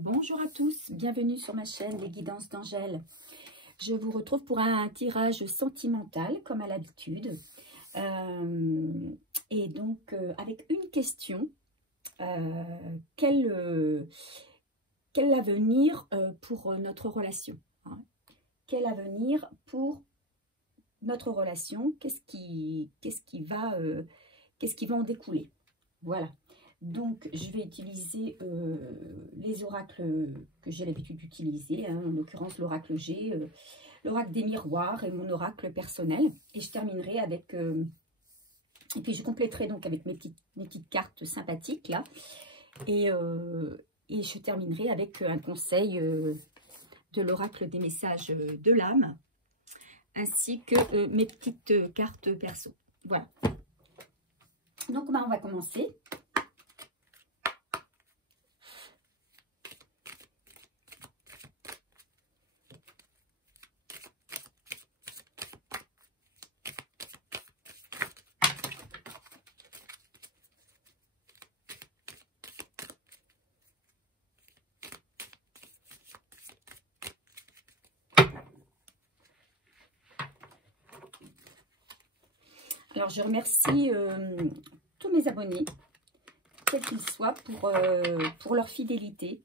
Bonjour à tous, bienvenue sur ma chaîne Les Guidances d'Angèle. Je vous retrouve pour un tirage sentimental comme à l'habitude. Et donc avec une question, quel avenir pour notre relation, hein? Quel avenir pour notre relation? Qu'est-ce qui va en découler? Voilà. Donc, je vais utiliser les oracles que j'ai l'habitude d'utiliser, hein, en l'occurrence l'oracle G, l'oracle des miroirs et mon oracle personnel. Et je terminerai avec, et puis je compléterai donc avec mes petites cartes sympathiques là. Et je terminerai avec un conseil de l'oracle des messages de l'âme, ainsi que mes petites cartes perso. Voilà. Donc, on va commencer. Alors, je remercie tous mes abonnés, quels qu'ils soient, pour leur fidélité,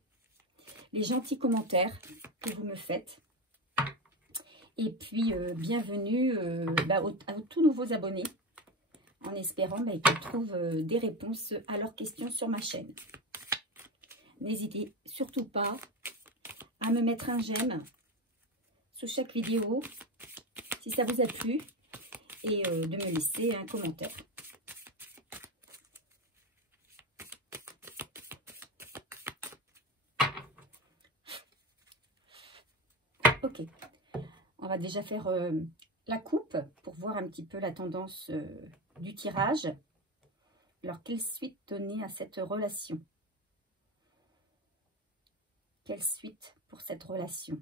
les gentils commentaires que vous me faites. Et puis, bienvenue à tous nouveaux abonnés, en espérant qu'ils trouvent des réponses à leurs questions sur ma chaîne. N'hésitez surtout pas à me mettre un j'aime sous chaque vidéo, si ça vous a plu, et de me laisser un commentaire. Ok, on va déjà faire la coupe pour voir un petit peu la tendance du tirage. Alors, quelle suite donner à cette relation? Quelle suite pour cette relation?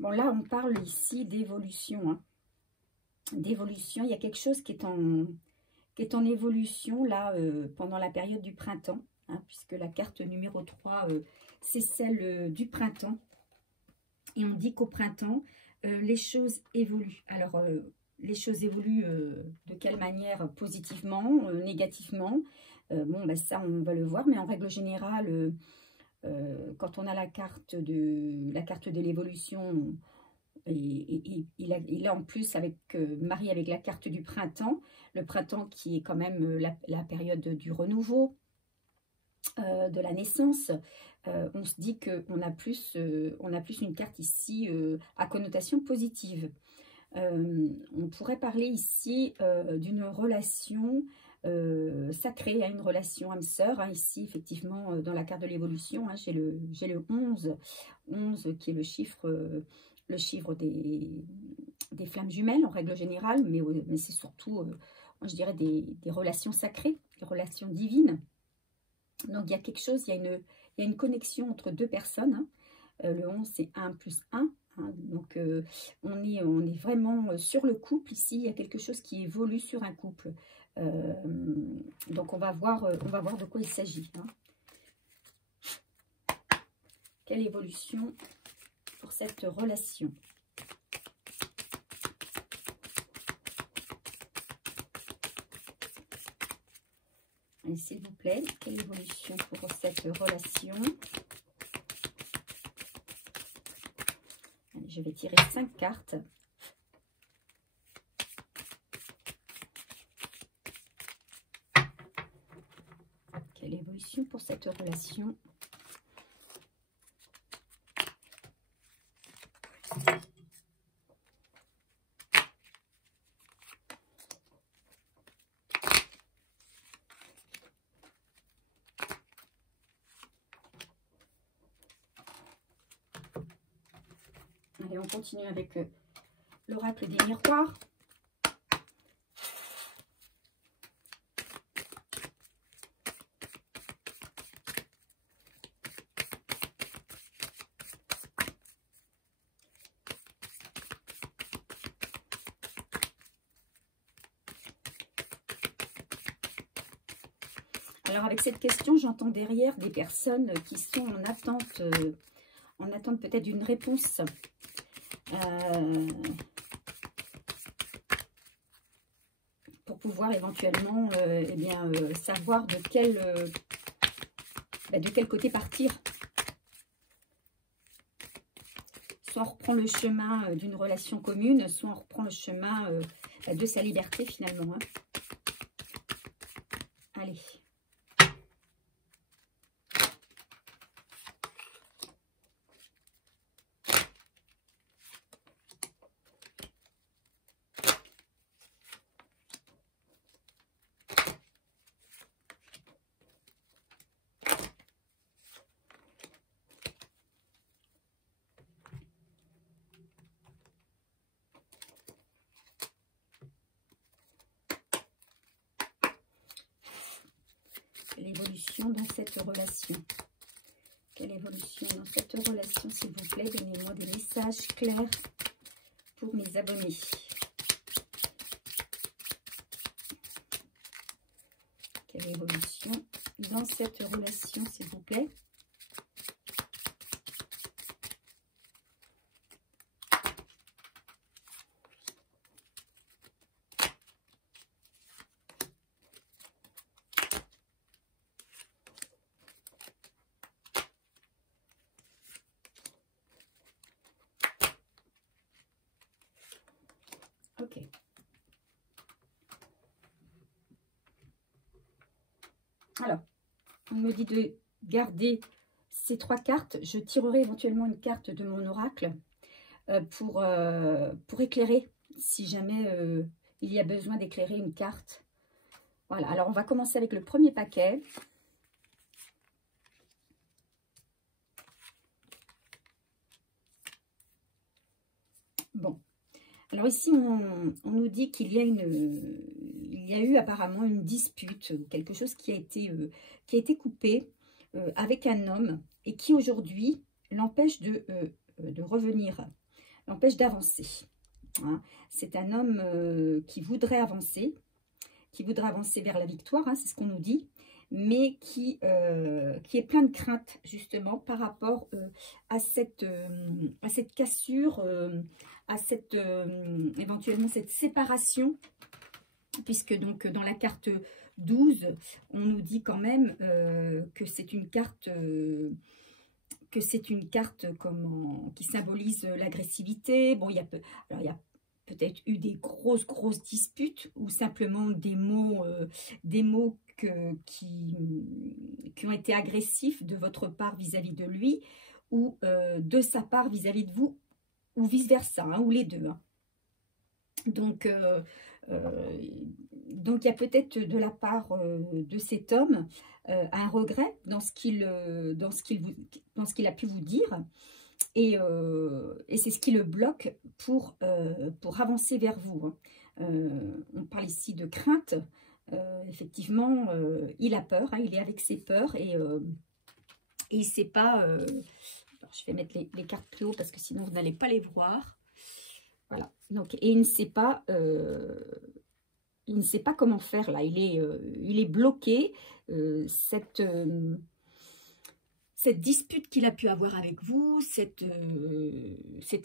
Bon, là, on parle ici d'évolution, hein. D'évolution, il y a quelque chose qui est en évolution, là, pendant la période du printemps, hein, puisque la carte numéro 3, c'est celle du printemps. Et on dit qu'au printemps, les choses évoluent. Alors, les choses évoluent de quelle manière? Positivement, négativement? Bon, ça, on va le voir, mais en règle générale... quand on a la carte de l'évolution, et il est en plus marié avec la carte du printemps, le printemps qui est quand même la période du renouveau, de la naissance. On se dit qu'on a plus une carte ici à connotation positive. On pourrait parler ici d'une relation sacrée, hein, une relation âme-sœur, hein, ici effectivement dans la carte de l'évolution, hein, j'ai le 11 qui est le chiffre des flammes jumelles en règle générale, mais c'est surtout je dirais des relations sacrées, des relations divines. Donc il y a quelque chose, il y a une connexion entre deux personnes, hein. Le 11 c'est 1 plus 1. Hein, donc, on est vraiment sur le couple ici. Il y a quelque chose qui évolue sur un couple. Donc, on va voir de quoi il s'agit. Hein. Quelle évolution pour cette relation? Allez, s'il vous plaît, quelle évolution pour cette relation? Je vais tirer 5 cartes. Quelle évolution pour cette relation? Allez, on continue avec l'oracle des miroirs. Alors, avec cette question, j'entends derrière des personnes qui sont en attente peut-être d'une réponse. Pour pouvoir éventuellement eh bien, savoir de quel côté partir. Soit on reprend le chemin d'une relation commune, soit on reprend le chemin de sa liberté finalement. Hein. Allez. L'évolution dans cette relation. Quelle évolution dans cette relation, s'il vous plaît? Donnez-moi des messages clairs pour mes abonnés. Quelle évolution dans cette relation, s'il vous plaît? Ok. Alors, on me dit de garder ces 3 cartes. Je tirerai éventuellement une carte de mon oracle pour éclairer, si jamais il y a besoin d'éclairer une carte. Voilà, alors on va commencer avec le premier paquet. Bon. Alors ici, on nous dit qu'il y a eu apparemment une dispute, quelque chose qui a été coupé avec un homme et qui aujourd'hui l'empêche de revenir, l'empêche d'avancer. Hein. C'est un homme qui voudrait avancer vers la victoire, hein, c'est ce qu'on nous dit, mais qui est plein de crainte justement par rapport à cette cassure, à éventuellement cette séparation, puisque donc dans la carte 12, on nous dit quand même que c'est une carte qui symbolise l'agressivité. Bon, il y a peut-être eu des grosses disputes ou simplement des mots qui ont été agressifs de votre part vis-à-vis de lui ou de sa part vis-à-vis de vous ou vice-versa, hein, ou les deux. Hein. Donc, il y a peut-être de la part de cet homme un regret dans ce qu'il a pu vous dire. Et c'est ce qui le bloque pour avancer vers vous. Hein. On parle ici de crainte. Effectivement, il a peur. Hein, il est avec ses peurs et il ne sait pas... je vais mettre les cartes plus haut parce que sinon vous n'allez pas les voir. Voilà. Donc, et il ne sait pas... comment faire là. Il est bloqué. Cette dispute qu'il a pu avoir avec vous, cette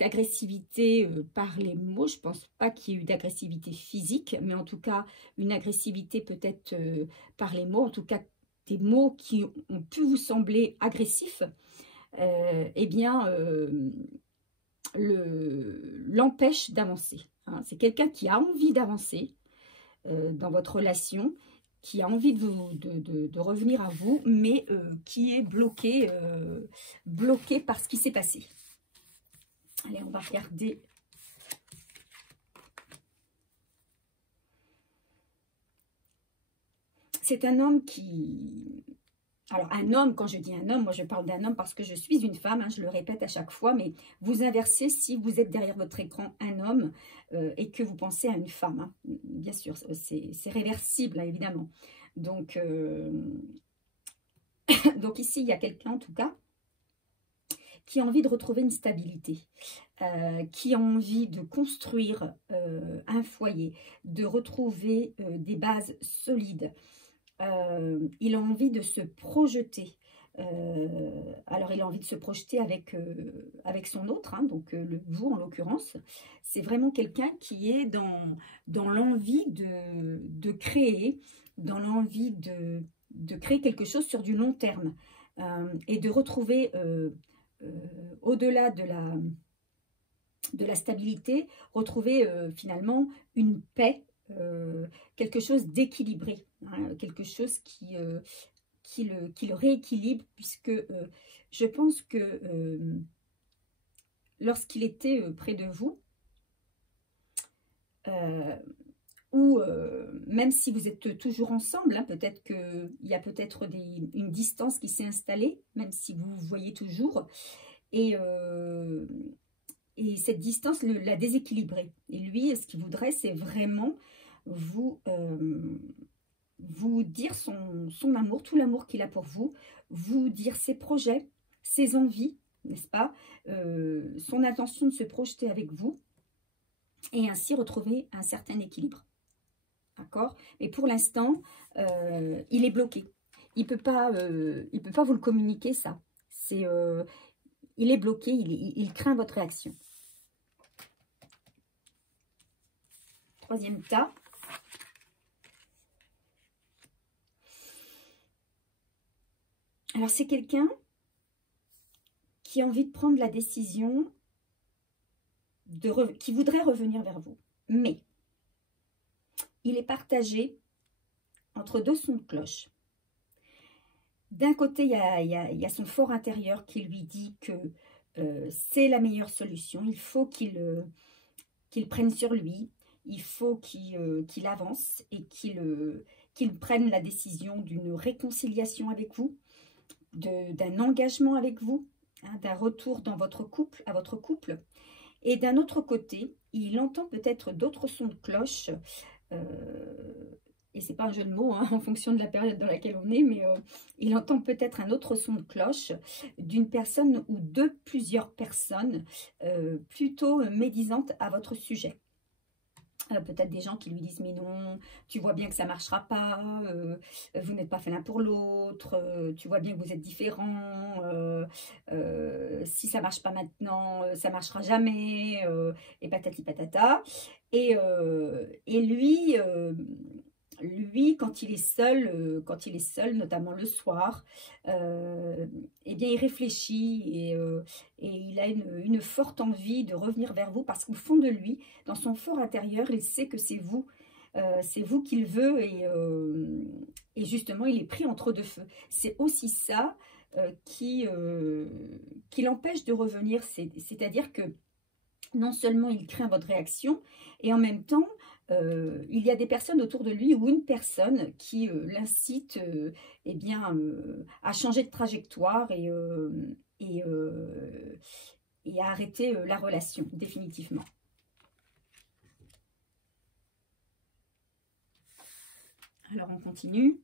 agressivité par les mots, je ne pense pas qu'il y ait eu d'agressivité physique, mais en tout cas, une agressivité peut-être par les mots, en tout cas des mots qui ont pu vous sembler agressifs, eh bien, l'empêche d'avancer. Hein. C'est quelqu'un qui a envie d'avancer dans votre relation, qui a envie de revenir à vous, mais qui est bloqué par ce qui s'est passé. Allez, on va regarder. C'est un homme qui... Alors, un homme, quand je dis un homme, moi je parle d'un homme parce que je suis une femme, hein, je le répète à chaque fois, mais vous inversez si vous êtes derrière votre écran un homme et que vous pensez à une femme. Hein. Bien sûr, c'est réversible, hein, évidemment. Donc, donc ici, il y a quelqu'un en tout cas qui a envie de retrouver une stabilité, qui a envie de construire un foyer, de retrouver des bases solides. il a envie de se projeter. Alors, il a envie de se projeter avec son autre, hein, donc vous en l'occurrence. C'est vraiment quelqu'un qui est dans l'envie de créer, dans l'envie de créer quelque chose sur du long terme et de retrouver, au-delà de la stabilité, retrouver finalement une paix, quelque chose d'équilibré, hein, quelque chose qui le rééquilibre, puisque je pense que lorsqu'il était près de vous, ou même si vous êtes toujours ensemble, hein, peut-être qu'il y a peut-être une distance qui s'est installée, même si vous vous voyez toujours, et cette distance l'a déséquilibré. Et lui, ce qu'il voudrait, c'est vraiment vous dire son amour, tout l'amour qu'il a pour vous, vous dire ses projets, ses envies, n'est-ce pas, son intention de se projeter avec vous, et ainsi retrouver un certain équilibre. D'accord? Mais pour l'instant, il est bloqué. Il peut pas vous le communiquer, ça. Il est bloqué, il craint votre réaction. Troisième tas. Alors, c'est quelqu'un qui a envie de prendre la décision, qui voudrait revenir vers vous. Mais, il est partagé entre deux sons de cloche. D'un côté, il y a son fort intérieur qui lui dit que c'est la meilleure solution. Il faut qu'il prenne sur lui. Il faut qu'il avance et qu'il prenne la décision d'une réconciliation avec vous, d'un engagement avec vous, hein, d'un retour dans votre couple, à votre couple. Et d'un autre côté, il entend peut-être d'autres sons de cloche, et c'est pas un jeu de mots, hein, en fonction de la période dans laquelle on est, mais il entend peut-être un autre son de cloche d'une personne ou de plusieurs personnes plutôt médisantes à votre sujet. Peut-être des gens qui lui disent « mais non, tu vois bien que ça ne marchera pas, vous n'êtes pas fait l'un pour l'autre, tu vois bien que vous êtes différents, si ça ne marche pas maintenant, ça ne marchera jamais, et patati patata ». Et lui, quand il est seul, notamment le soir, eh bien, il réfléchit et il a une forte envie de revenir vers vous parce qu'au fond de lui, dans son fort intérieur, il sait que c'est vous qu'il veut et justement, il est pris entre deux feux. C'est aussi ça qui l'empêche de revenir, c'est-à-dire que non seulement il craint votre réaction, et en même temps, il y a des personnes autour de lui ou une personne qui l'incite eh bien, à changer de trajectoire et à arrêter la relation définitivement. Alors on continue.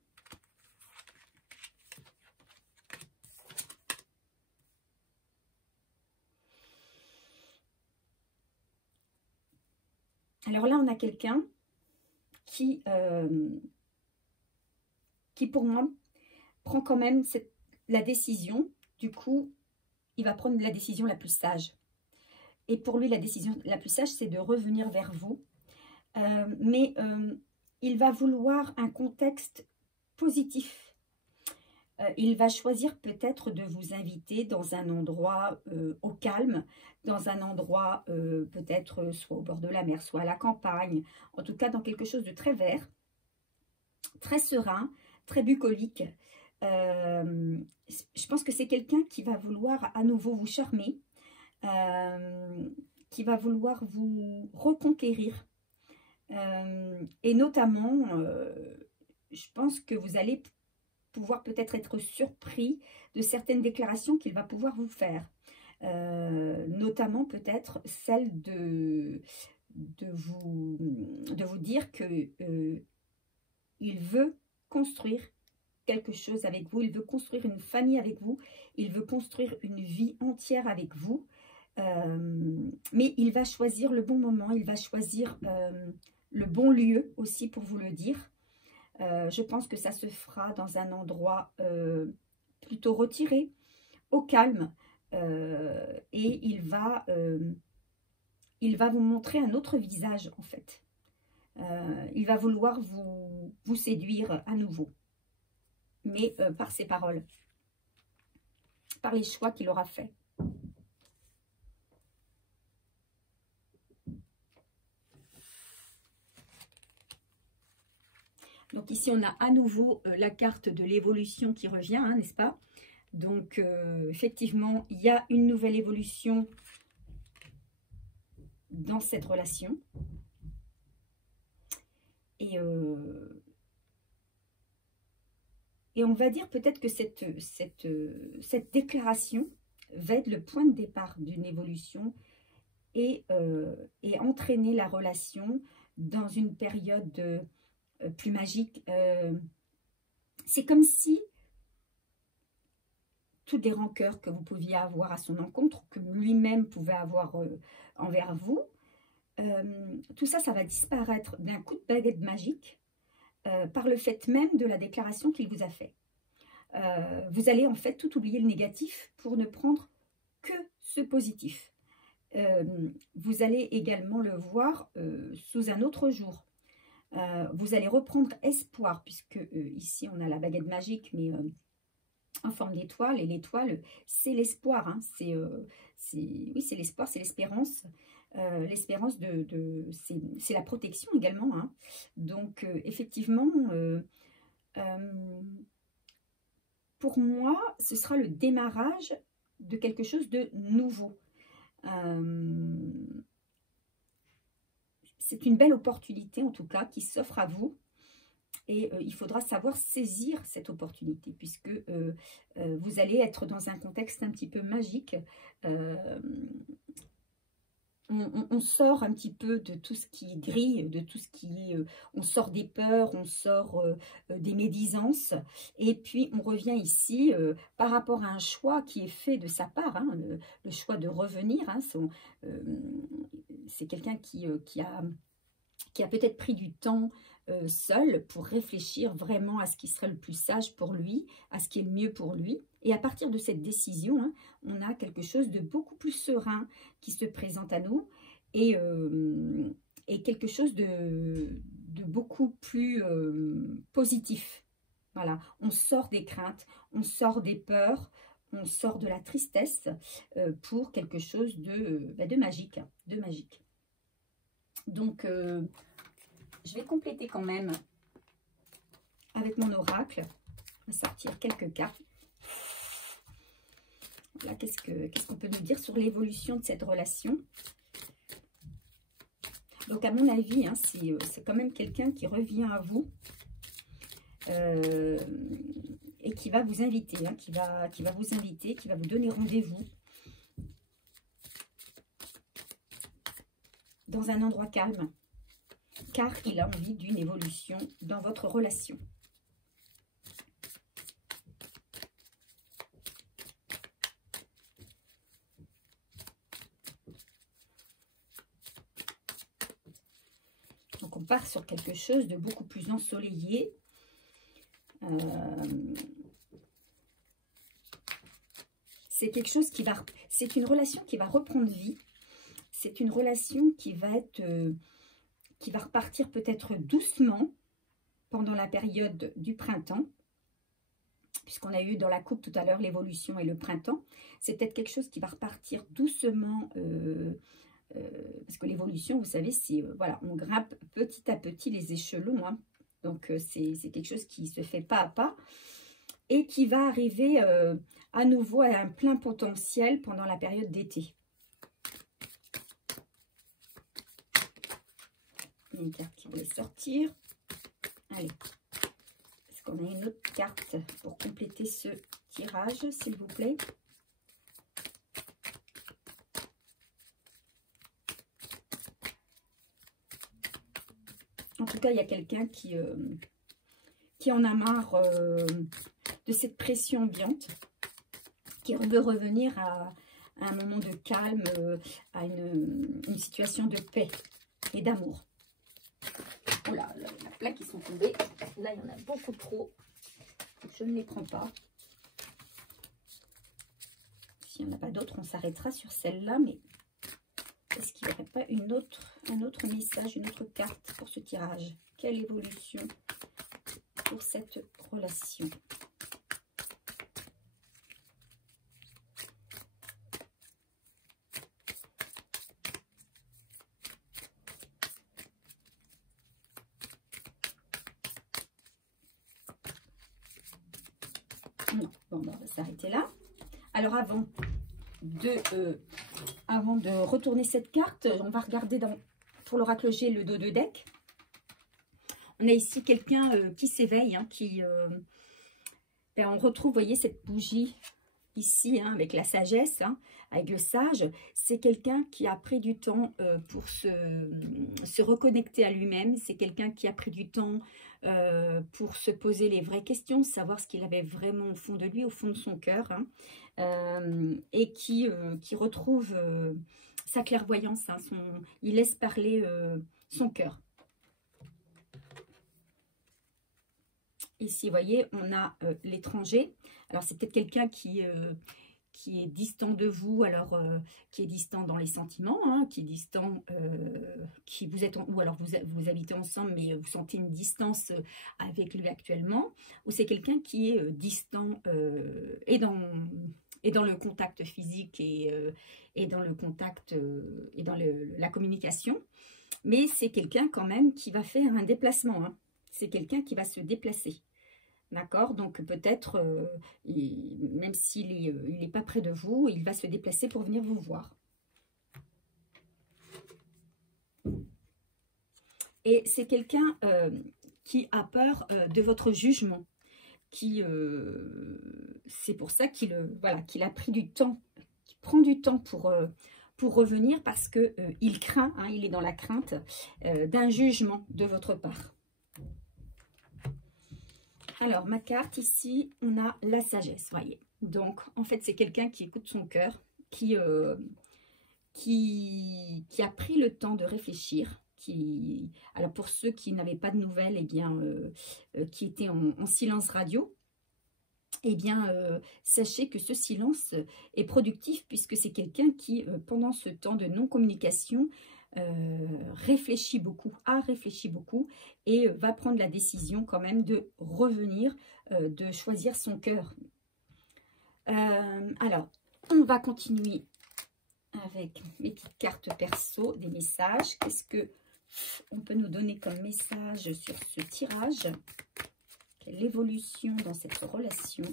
Alors là, on a quelqu'un qui pour moi, prend quand même la décision. Du coup, il va prendre la décision la plus sage. Et pour lui, la décision la plus sage, c'est de revenir vers vous. Mais il va vouloir un contexte positif. Il va choisir peut-être de vous inviter dans un endroit au calme, dans un endroit peut-être soit au bord de la mer, soit à la campagne, en tout cas dans quelque chose de très vert, très serein, très bucolique. Je pense que c'est quelqu'un qui va vouloir à nouveau vous charmer, qui va vouloir vous reconquérir. Et notamment, je pense que vous allez pouvoir peut-être être surpris de certaines déclarations qu'il va pouvoir vous faire. Notamment peut-être celle de vous dire que il veut construire quelque chose avec vous, il veut construire une famille avec vous, il veut construire une vie entière avec vous, mais il va choisir le bon moment, il va choisir le bon lieu aussi pour vous le dire. Je pense que ça se fera dans un endroit plutôt retiré, au calme. Et il va vous montrer un autre visage, en fait. Il va vouloir vous séduire à nouveau. Mais par ses paroles, par les choix qu'il aura faits. Donc ici, on a à nouveau la carte de l'évolution qui revient, hein, n'est-ce pas? Donc, effectivement, il y a une nouvelle évolution dans cette relation. Et on va dire peut-être que cette déclaration va être le point de départ d'une évolution et entraîner la relation dans une période plus magique. C'est comme si toutes les rancœurs que vous pouviez avoir à son encontre, que lui-même pouvait avoir envers vous, tout ça, ça va disparaître d'un coup de baguette magique par le fait même de la déclaration qu'il vous a fait. Vous allez en fait tout oublier le négatif pour ne prendre que ce positif. Vous allez également le voir sous un autre jour. Vous allez reprendre espoir, puisque ici on a la baguette magique, mais en forme d'étoile, et l'étoile, c'est l'espoir, hein, oui, c'est l'espoir, c'est l'espérance. L'espérance c'est la protection également, hein. Donc effectivement, pour moi, ce sera le démarrage de quelque chose de nouveau. C'est une belle opportunité en tout cas qui s'offre à vous. Et il faudra savoir saisir cette opportunité, puisque vous allez être dans un contexte un petit peu magique. On sort un petit peu de tout ce qui grille, de tout ce qui... on sort des peurs, on sort des médisances. Et puis, on revient ici par rapport à un choix qui est fait de sa part, hein, le choix de revenir. Hein, c'est quelqu'un qui a peut-être pris du temps seul pour réfléchir vraiment à ce qui serait le plus sage pour lui, à ce qui est le mieux pour lui. Et à partir de cette décision, hein, on a quelque chose de beaucoup plus serein qui se présente à nous et quelque chose de beaucoup plus positif. Voilà, on sort des craintes, on sort des peurs, on sort de la tristesse pour quelque chose de magique, Donc, je vais compléter quand même avec mon oracle. On va sortir quelques cartes. Voilà, qu'est-ce qu'on peut nous dire sur l'évolution de cette relation? Donc, à mon avis, hein, c'est quand même quelqu'un qui revient à vous et qui va vous inviter, hein, qui va vous inviter, qui va vous donner rendez-vous dans un endroit calme, car il a envie d'une évolution dans votre relation. Donc, on part sur quelque chose de beaucoup plus ensoleillé. C'est quelque chose qui va... C'est une relation qui va reprendre vie. C'est une relation qui va repartir peut-être doucement pendant la période du printemps, puisqu'on a eu dans la coupe tout à l'heure l'évolution et le printemps. C'est peut-être quelque chose qui va repartir doucement, parce que l'évolution, vous savez, c'est voilà, on grimpe petit à petit les échelons, hein. Donc c'est quelque chose qui se fait pas à pas et qui va arriver à nouveau à un plein potentiel pendant la période d'été. Une carte qui voulait sortir. Allez. Est-ce qu'on a une autre carte pour compléter ce tirage, s'il vous plaît? En tout cas, il y a quelqu'un qui en a marre de cette pression ambiante, qui veut revenir à un moment de calme, à une situation de paix et d'amour. Oh là, la plein qui sont tombés. Là, il y en a beaucoup trop. Je ne les prends pas. S'il n'y en a pas d'autres, on s'arrêtera sur celle-là. Mais est-ce qu'il n'y aurait pas un autre message, une autre carte pour ce tirage? Quelle évolution pour cette relation? Non, bon, on va s'arrêter là. Alors avant de retourner cette carte, on va regarder pour l'oracle G le dos de deck. On a ici quelqu'un qui s'éveille, hein, on retrouve, vous voyez, cette bougie ici, hein, avec la sagesse, hein, avec le sage. C'est quelqu'un qui a pris du temps pour se reconnecter à lui-même. C'est quelqu'un qui a pris du temps pour se poser les vraies questions, savoir ce qu'il avait vraiment au fond de lui, au fond de son cœur, hein, et qui retrouve sa clairvoyance, hein, il laisse parler son cœur. Ici, vous voyez, on a l'étranger. Alors, c'est peut-être quelqu'un qui est distant de vous, alors qui est distant dans les sentiments, hein, qui est distant, ou alors vous habitez ensemble, mais vous sentez une distance avec lui actuellement, ou c'est quelqu'un qui est distant et dans le contact physique et dans le contact et dans la communication, mais c'est quelqu'un quand même qui va faire un déplacement, hein. C'est quelqu'un qui va se déplacer. D'accord? Donc peut-être, même s'il n'est pas près de vous, il va se déplacer pour venir vous voir. Et c'est quelqu'un qui a peur de votre jugement. C'est pour ça qu'il a pris du temps, qu'il prend du temps pour revenir, parce qu'il craint, hein, il est dans la crainte d'un jugement de votre part. Alors, ma carte ici, on a la sagesse, voyez. Donc, en fait, c'est quelqu'un qui écoute son cœur, qui a pris le temps de réfléchir. Alors, pour ceux qui n'avaient pas de nouvelles, eh bien, qui étaient en silence radio, eh bien, sachez que ce silence est productif, puisque c'est quelqu'un qui, pendant ce temps de non-communication, réfléchit beaucoup et va prendre la décision quand même de revenir, de choisir son cœur. Alors, on va continuer avec mes petites cartes perso, des messages. Qu'est-ce que on peut nous donner comme message sur ce tirage? Quelle évolution dans cette relation?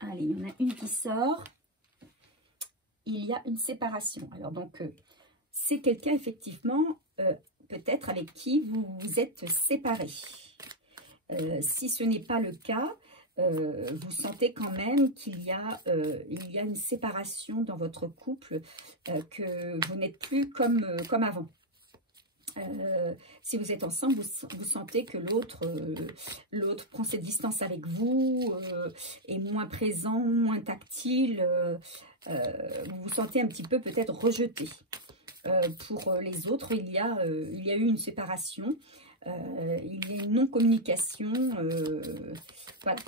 Allez, il y en a une qui sort. Il y a une séparation. Alors donc, c'est quelqu'un effectivement, peut-être avec qui vous vous êtes séparés. Si ce n'est pas le cas, vous sentez quand même qu'il y a une séparation dans votre couple, que vous n'êtes plus comme avant. Si vous êtes ensemble, vous sentez que l'autre prend cette distance avec vous, est moins présent, moins tactile, vous vous sentez un petit peu peut-être rejeté. Pour les autres, il y a eu une séparation, il y a une non-communication, voilà.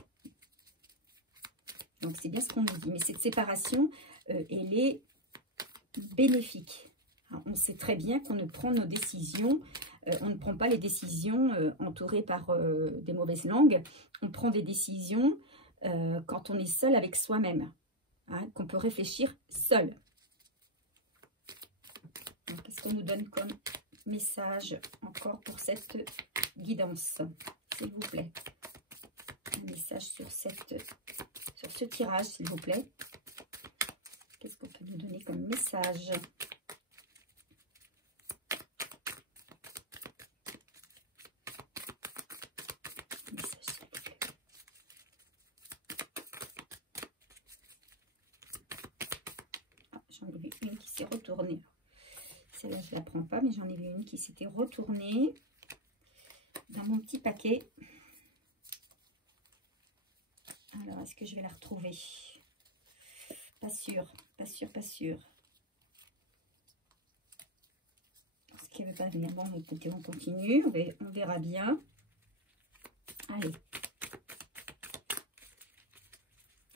Donc c'est bien ce qu'on nous dit, mais cette séparation, elle est bénéfique. On sait très bien qu'on ne prend nos décisions, on ne prend pas les décisions entourées par des mauvaises langues. On prend des décisions quand on est seul avec soi-même, hein, qu'on peut réfléchir seul. Qu'est-ce qu'on nous donne comme message encore pour cette guidance, s'il vous plaît? Un message sur ce tirage, s'il vous plaît. Qu'est-ce qu'on peut nous donner comme message? J'en ai vu une qui s'est retournée. Celle-là, je ne la prends pas, mais j'en ai vu une qui s'était retournée dans mon petit paquet. Alors, est-ce que je vais la retrouver? Pas sûr, pas sûr, pas sûr. qui ne veut pas venir. Bon, écoutez, on continue, on verra bien. Allez.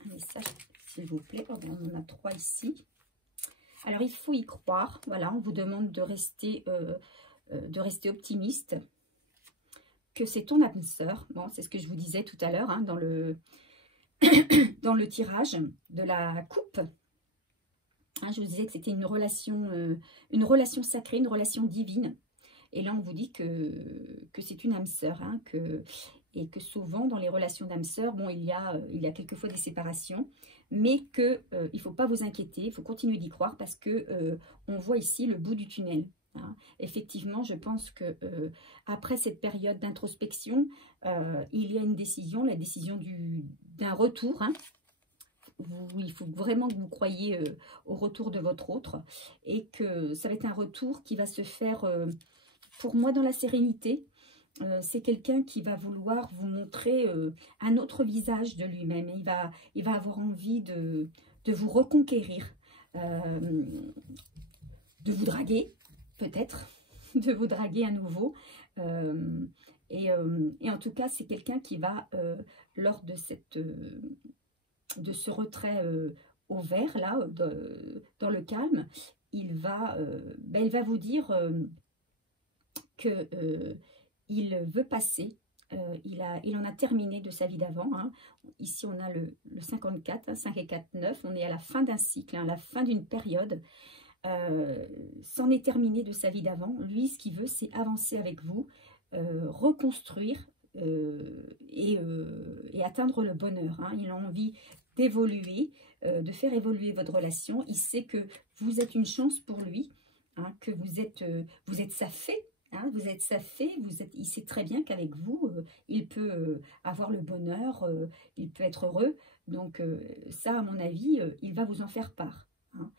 Un message, s'il vous plaît. Oh, ben, on en a 3 ici. Alors, il faut y croire. Voilà, on vous demande de rester optimiste. Que c'est ton âme sœur. Bon, c'est ce que je vous disais tout à l'heure, hein, dans le tirage de la coupe. Hein, je vous disais que c'était une relation sacrée, une relation divine. Et là, on vous dit que c'est une âme sœur, hein, et que souvent, dans les relations d'âme sœur, bon, il y a quelquefois des séparations, mais qu'il ne faut pas vous inquiéter, il faut continuer d'y croire parce que on voit ici le bout du tunnel. Hein. Effectivement, je pense que après cette période d'introspection, il y a une décision, la décision d'un retour. Hein. Il faut vraiment que vous croyiez au retour de votre autre et que ça va être un retour qui va se faire, pour moi, dans la sérénité. C'est quelqu'un qui va vouloir vous montrer un autre visage de lui-même. Il va avoir envie de vous reconquérir, de vous draguer, peut-être, de vous draguer à nouveau. Et en tout cas, c'est quelqu'un qui va, lors de ce retrait au vert, là, dans le calme, il va vous dire que il veut passer, il en a terminé de sa vie d'avant. Hein. Ici, on a le 54, hein, 5 et 4, 9. On est à la fin d'un cycle, hein, à la fin d'une période. C'en est terminé de sa vie d'avant. Lui, ce qu'il veut, c'est avancer avec vous, reconstruire et atteindre le bonheur. Hein. Il a envie d'évoluer, de faire évoluer votre relation. Il sait que vous êtes une chance pour lui, hein, que vous êtes sa fée. Hein, vous êtes sa fée, il sait très bien qu'avec vous, il peut avoir le bonheur, il peut être heureux. Donc ça, à mon avis, il va vous en faire part. Hein.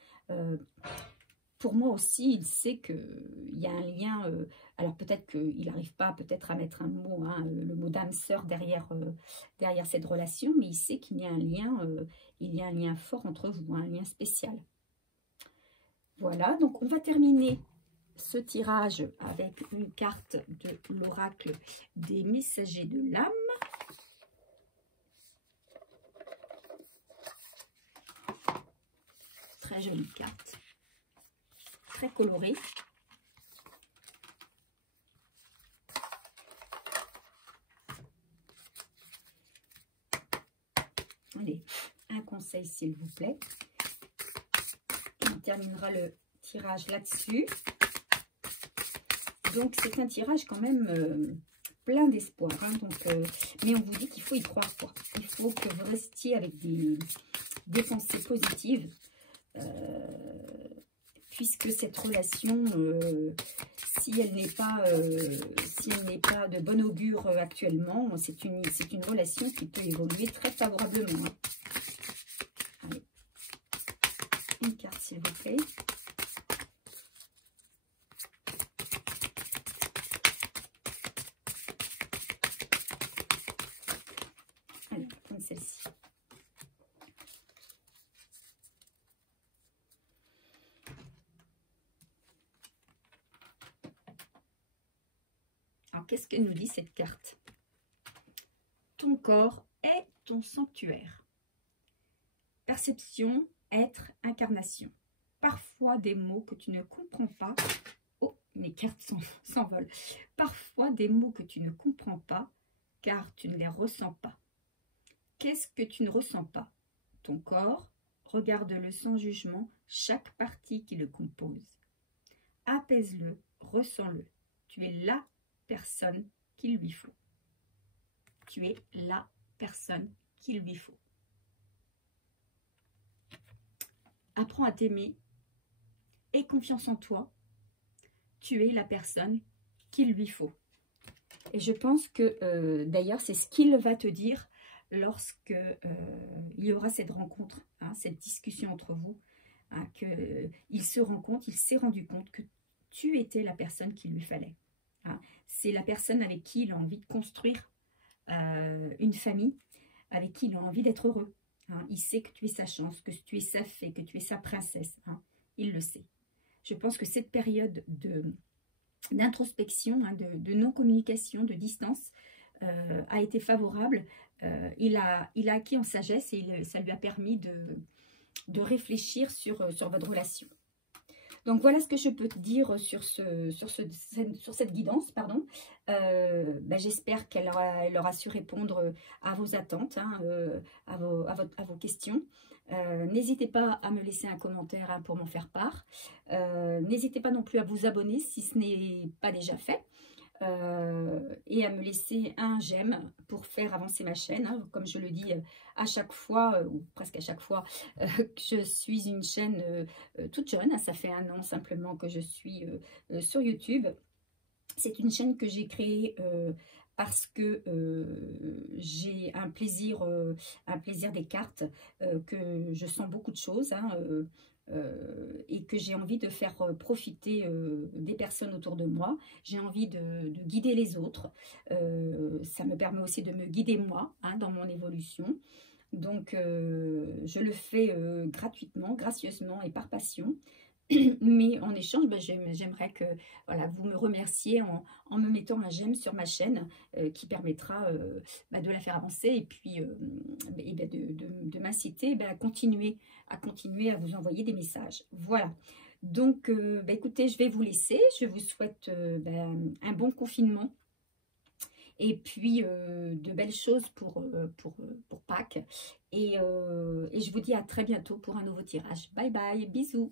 Pour moi aussi, il sait qu'il y a un lien, alors peut-être qu'il n'arrive pas peut-être à mettre un mot, hein, le mot d'âme sœur derrière cette relation, mais il sait qu'il y a un lien fort entre vous, hein, un lien spécial. Voilà, donc on va terminer ce tirage avec une carte de l'oracle des messagers de l'âme. Très jolie carte, très colorée. Allez, un conseil s'il vous plaît. On terminera le tirage là-dessus. Donc, c'est un tirage quand même plein d'espoir. Hein, mais on vous dit qu'il faut y croire, quoi. Il faut que vous restiez avec des pensées positives. Puisque cette relation, si elle n'est pas de bon augure actuellement, c'est une relation qui peut évoluer très favorablement. Hein. Allez. Une carte, s'il vous plaît. Celle-ci. Alors, qu'est-ce que nous dit cette carte? Ton corps est ton sanctuaire. Perception, être, incarnation. Parfois des mots que tu ne comprends pas. Oh, mes cartes s'envolent. Parfois des mots que tu ne comprends pas, car tu ne les ressens pas. Qu'est-ce que tu ne ressens pas? Ton corps, regarde-le sans jugement, chaque partie qui le compose. Apaise-le, ressens-le. Tu es la personne qu'il lui faut. Tu es la personne qu'il lui faut. Apprends à t'aimer. Aie confiance en toi. Tu es la personne qu'il lui faut. Et je pense que, d'ailleurs, c'est ce qu'il va te dire lorsque il y aura cette rencontre, hein, cette discussion entre vous, hein, qu'il se rend compte, il s'est rendu compte que tu étais la personne qu'il lui fallait. Hein. C'est la personne avec qui il a envie de construire une famille, avec qui il a envie d'être heureux. Hein. Il sait que tu es sa chance, que tu es sa fée, que tu es sa princesse. Hein. Il le sait. Je pense que cette période d'introspection, hein, de non-communication, de distance, a été favorable. Il a acquis en sagesse et ça lui a permis de réfléchir sur votre relation. Donc voilà ce que je peux te dire sur cette guidance, pardon. J'espère qu'elle aura su répondre à vos attentes, hein, à vos questions. N'hésitez pas à me laisser un commentaire, hein, pour m'en faire part. N'hésitez pas non plus à vous abonner si ce n'est pas déjà fait. Et à me laisser un j'aime pour faire avancer ma chaîne, hein. Comme je le dis à chaque fois, ou presque à chaque fois, que je suis une chaîne toute jeune, hein. Ça fait 1 an simplement que je suis sur YouTube. C'est une chaîne que j'ai créée parce que j'ai un plaisir des cartes, que je sens beaucoup de choses, hein, et que j'ai envie de faire profiter des personnes autour de moi. J'ai envie de guider les autres. Ça me permet aussi de me guider moi, hein, dans mon évolution. Donc, je le fais gratuitement, gracieusement et par passion. Mais en échange, j'aimerais que voilà, vous me remerciez en me mettant un j'aime sur ma chaîne qui permettra de la faire avancer et puis de m'inciter à continuer à vous envoyer des messages. Voilà. Donc, écoutez, je vais vous laisser. Je vous souhaite un bon confinement. Et puis, de belles choses pour Pâques. Et je vous dis à très bientôt pour un nouveau tirage. Bye bye, bisous.